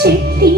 చిట్టి